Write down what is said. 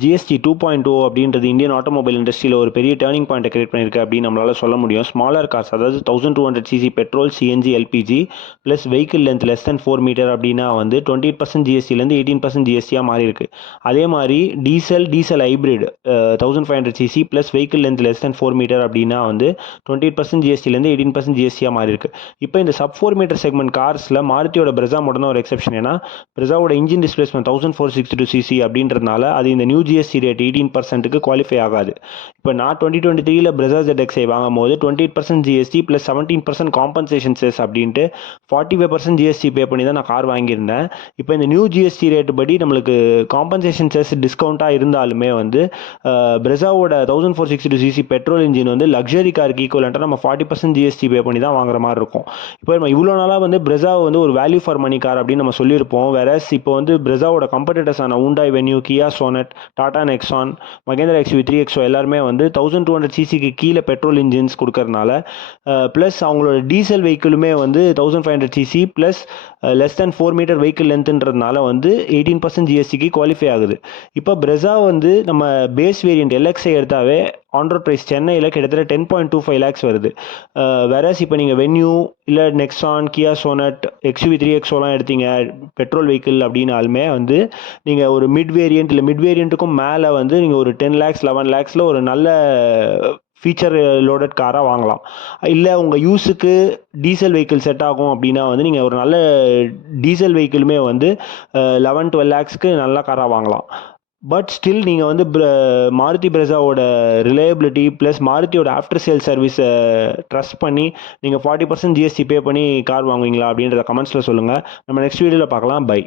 GST 2.0 அப்படின்றது Indian automobile இண்டஸ்ட்ரியில் ஒரு பெரிய டேர்னிங் பாயிண்ட்டை கிரியேட் பண்ணியிருக்கு அப்படின்னு நம்மளால் சொல்ல முடியும். ஸ்மாலர் கார்ஸ், அதாவது 1200cc petrol, CNG, LPG plus vehicle length less than 4 metre அப்படின்னா வந்து 28% ஜிஎஸ்டிலேருந்து 18% ஜிஎஸ்டியாக மாறி இருக்கு. அதே மாதிரி diesel hybrid 1500cc plus vehicle length less than 4 metre அப்படின்னா வந்து 28% ஜிஎஸ்டிலேருந்து 18% ஜிஎஸ்டியாக மாறி இருக்கு. இப்போ இந்த சப் 4 மீட்டர் செக்மெண்ட் கார்ஸில் மாருதியோட பிரெஸா மட்டும் தான் ஒரு எக்ஸெப்ஷன். ஏன்னா பிரெஸாவோட இன்ஜின் டிஸ்பிளேஸ்மெண்ட் 1462cc அப்படின்றதுனால அது இந்த நியூ ஜிஎஸ்டி ரேட் 18%க்கு குவாலிஃபை ஆகாது. இப்போ நான் 2023 பிரெஸா ZXi வாங்கும் போது 28% ஜிஎஸ்டி ப்ளஸ் 17% காம்பன்சேஷன் செஸ் அப்படின்ட்டு 45% ஜிஎஸ்டி பே பண்ணி தான் நான் கார் வாங்கியிருந்தேன். இப்போ இந்த நியூ ஜிஎஸ்டி ரேட் படி நம்மளுக்கு காம்பன்சேஷன் செஸ் டிஸ்கவுண்ட்டாக இருந்தாலுமே வந்து பிரெஸாவோட 1462cc பெட்ரோல் இன்ஜின் வந்து லக்ஸரி காருக்கு ஈக்குவலண்ட்டாக நம்ம 40% ஜிஎஸ்டி பே பண்ணி தான் வாங்குற மாதிரி இருக்கும். இப்போ நம்ம இவ்வளோ நாளாக வந்து பிரெஸா வந்து ஒரு வேல்யூ ஃபார் மணி கார் அப்படின்னு நம்ம சொல்லியிருப்போம். வேறஸ் இப்போ வந்து பிரெஸாவோட கம்பெட்டிட்டர்ஸான Hyundai Venue, Kia Sonet, Tata Nexon, Mahindra XUV 3XO எல்லாருமே வந்து 1200cc கீழே பெட்ரோல் இன்ஜின்ஸ் கொடுக்கறதுனால ப்ளஸ் அவங்களோட டீசல் வெஹிக்கிளுமே வந்து 1500cc plus less than 4 metre vehicle லென்த்ன்றதுனால வந்து 18% ஜிஎஸ்டிக்கு குவாலிஃபை ஆகுது. இப்போ பிரெஸா வந்து நம்ம பேஸ் வேரியன்ட் LXi எடுத்தாவே ஆன்ரோட் ப்ரைஸ் சென்னையில் கிட்டத்தட்ட 10.25 lakhs வருது. வேறஸ் இப்போ நீங்கள் வென்யூ இல்லை நெக்ஸான், கியா சோனட், XUV 3XOலாம் எடுத்தீங்க பெட்ரோல் வெஹிக்கிள் அப்படின்னாலுமே வந்து நீங்கள் ஒரு மிட் வேரியண்ட்டுக்கும் மேலே வந்து நீங்கள் ஒரு 10 lakhs 11 lakhsல ஒரு நல்ல ஃபீச்சர் லோடட் காராக வாங்கலாம். இல்லை உங்கள் யூஸுக்கு டீசல் வெஹிக்கிள் செட் ஆகும் அப்படின்னா வந்து நீங்கள் ஒரு நல்ல டீசல் வெஹிக்கிளுமே வந்து 11-12 lakhsக்கு நல்ல காராக வாங்கலாம். பட் ஸ்டில் நீங்கள் வந்து மாருதி பிரெஸாவோட ரிலையபிலிட்டி ப்ளஸ் மாருதியோட ஆஃப்டர் சேல் சர்வீஸை ட்ரஸ்ட் பண்ணி நீங்கள் 40% ஜிஎஸ்டி பே பண்ணி கார் வாங்குவீங்களா அப்படின்றத கமெண்ட்ஸில் சொல்லுங்கள். நம்ம நெக்ஸ்ட் வீடியோவில் பார்க்கலாம். பை.